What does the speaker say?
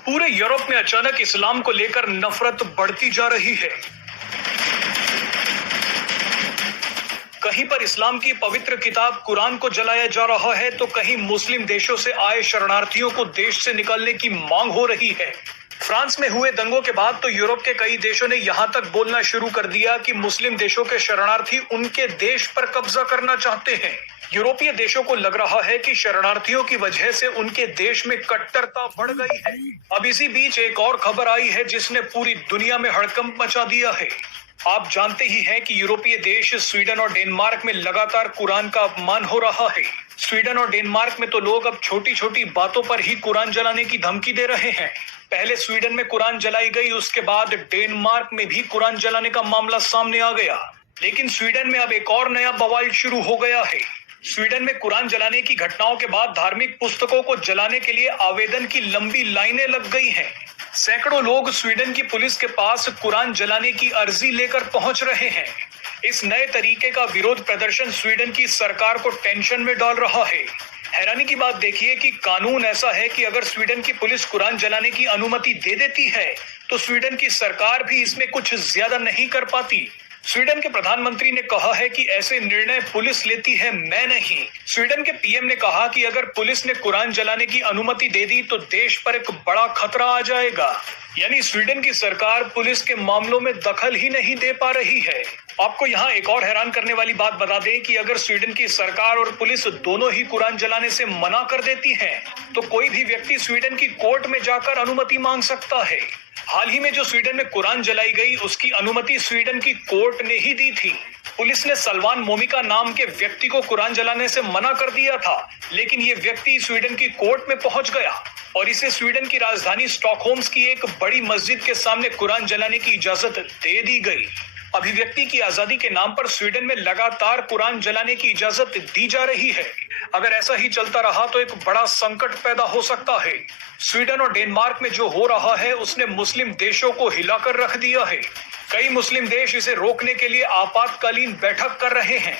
पूरे यूरोप में अचानक इस्लाम को लेकर नफरत बढ़ती जा रही है। कहीं पर इस्लाम की पवित्र किताब कुरान को जलाया जा रहा है, तो कहीं मुस्लिम देशों से आए शरणार्थियों को देश से निकालने की मांग हो रही है। फ्रांस में हुए दंगों के बाद तो यूरोप के कई देशों ने यहां तक बोलना शुरू कर दिया कि मुस्लिम देशों के शरणार्थी उनके देश पर कब्जा करना चाहते हैं। यूरोपीय देशों को लग रहा है कि शरणार्थियों की वजह से उनके देश में कट्टरता बढ़ गई है। अब इसी बीच एक और खबर आई है जिसने पूरी दुनिया में हड़कंप मचा दिया है। आप जानते ही हैं कि यूरोपीय देश स्वीडन और डेनमार्क में लगातार कुरान का अपमान हो रहा है। स्वीडन और डेनमार्क में तो लोग अब छोटी छोटी बातों पर ही कुरान जलाने की धमकी दे रहे हैं। पहले स्वीडन में कुरान जलाई गई, उसके बाद डेनमार्क में भी कुरान जलाने का मामला सामने आ गया। लेकिन स्वीडन में अब एक और नया बवाल शुरू हो गया है। स्वीडन में कुरान जलाने की घटनाओं के बाद धार्मिक पुस्तकों को जलाने के लिए आवेदन की लंबी लाइनें लग गई हैं। सैकड़ों लोग स्वीडन की पुलिस के पास कुरान जलाने की अर्जी लेकर पहुंच रहे हैं। इस नए तरीके का विरोध प्रदर्शन स्वीडन की सरकार को टेंशन में डाल रहा है। हैरानी की बात देखिए कि कानून ऐसा है कि अगर स्वीडन की पुलिस कुरान जलाने की अनुमति दे देती है तो स्वीडन की सरकार भी इसमें कुछ ज्यादा नहीं कर पाती। स्वीडन के प्रधानमंत्री ने कहा है कि ऐसे निर्णय पुलिस लेती है, मैं नहीं। स्वीडन के पीएम ने कहा कि अगर पुलिस ने कुरान जलाने की अनुमति दे दी तो देश पर एक बड़ा खतरा आ जाएगा। यानी स्वीडन की सरकार पुलिस के मामलों में दखल ही नहीं दे पा रही है। आपको यहाँ एक और हैरान करने वाली बात बता दें कि अगर स्वीडन की सरकार और पुलिस दोनों ही कुरान जलाने से मना कर देती हैं, तो कोई भी व्यक्ति स्वीडन की कोर्ट में जाकर अनुमति मांग सकता है। हाल ही में जो स्वीडन में कुरान जलाई गई, उसकी अनुमति स्वीडन की कोर्ट ने ही दी थी। पुलिस ने सलमान मोमिका नाम के व्यक्ति को कुरान जलाने से मना कर दिया था, लेकिन ये व्यक्ति स्वीडन की कोर्ट में पहुंच गया और इसे स्वीडन की राजधानी स्टॉकहोम की एक बड़ी मस्जिद के सामने कुरान जलाने की इजाजत दे दी गई। अभिव्यक्ति की आजादी के नाम पर स्वीडन में लगातार कुरान जलाने की इजाजत दी जा रही है। अगर ऐसा ही चलता रहा तो एक बड़ा संकट पैदा हो सकता है। स्वीडन और डेनमार्क में जो हो रहा है उसने मुस्लिम देशों को हिलाकर रख दिया है। कई मुस्लिम देश इसे रोकने के लिए आपातकालीन बैठक कर रहे हैं।